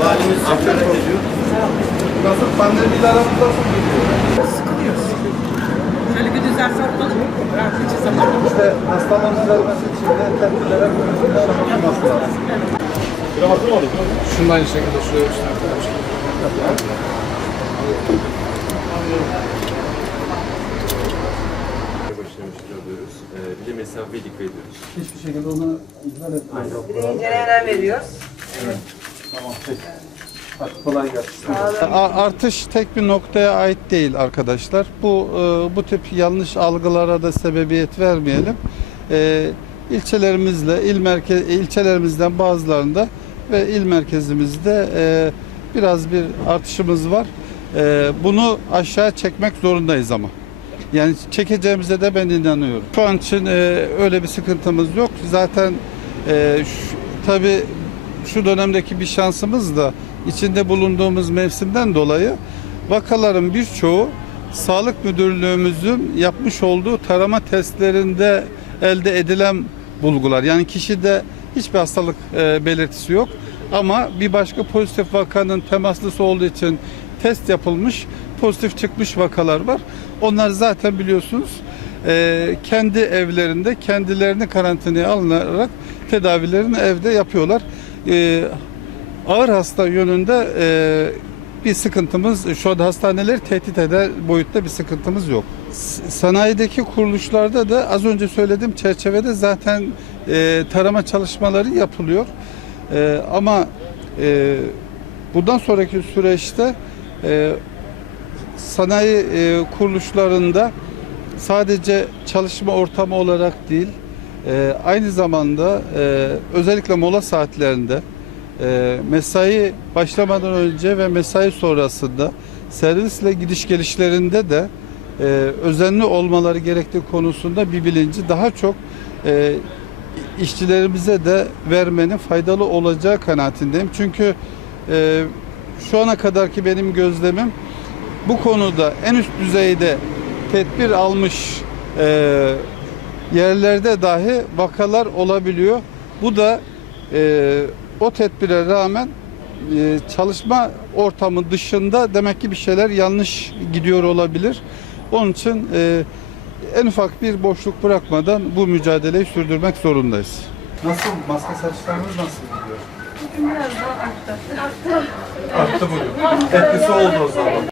Valimiz ziyaret ediyor. Nasıl pandemiyle aramız nasıl gidiyor? Sıkılıyoruz. Şöyle bir düzense ortalık rahat hiç zaman İşte hastanın düzelmesi için de tedbirlere yapılması lazım. Şunu da aynı şekilde şuraya üstüne koyalım. başlamış oluyoruz. Ee, bir de mesafe dikkat ediyoruz. Hiçbir şekilde onu ihlal etmeyin. Birincilere önem veriyoruz. Tamam peki. Hadi kolay gelsin. Artış tek bir noktaya ait değil arkadaşlar. Bu e, bu tip yanlış algılara da sebebiyet vermeyelim. E, ilçelerimizle il merkez ilçelerimizden bazılarında ve il merkezimizde e, biraz bir artışımız var. Bunu aşağı çekmek zorundayız ama. Yani çekeceğimize de ben inanıyorum. Şu an için öyle bir sıkıntımız yok. Zaten tabii şu dönemdeki bir şansımız da içinde bulunduğumuz mevsimden dolayı vakaların birçoğu Sağlık Müdürlüğümüzün yapmış olduğu tarama testlerinde elde edilen bulgular. Yani kişide hiçbir hastalık e, belirtisi yok ama bir başka pozitif vakanın temaslısı olduğu için test yapılmış, pozitif çıkmış vakalar var. Onlar zaten biliyorsunuz e, kendi evlerinde kendilerini karantinaya alınarak tedavilerini evde yapıyorlar. E, ağır hasta yönünde e, bir sıkıntımız şu anda hastaneleri tehdit eder boyutta bir sıkıntımız yok. Sanayideki kuruluşlarda da az önce söylediğim çerçevede zaten e, tarama çalışmaları yapılıyor. E, ama e, bundan sonraki süreçte e, sanayi e, kuruluşlarında sadece çalışma ortamı olarak değil, e, aynı zamanda e, özellikle mola saatlerinde e, mesai başlamadan önce ve mesai sonrasında servisle gidiş gelişlerinde de e, özenli olmaları gerektiği konusunda bir bilinci daha çok e, işçilerimize de vermenin faydalı olacağı kanaatindeyim. Çünkü e, şu ana kadarki benim gözlemim bu konuda en üst düzeyde tedbir almış e, yerlerde dahi vakalar olabiliyor. Bu da e, o tedbire rağmen e, çalışma ortamı dışında demek ki bir şeyler yanlış gidiyor olabilir. Onun için e, en ufak bir boşluk bırakmadan bu mücadeleyi sürdürmek zorundayız. Nasıl? Maske satışlarınız nasıl gidiyor? Biraz daha arttı. Arttı bugün. Etkisi oldu o zaman.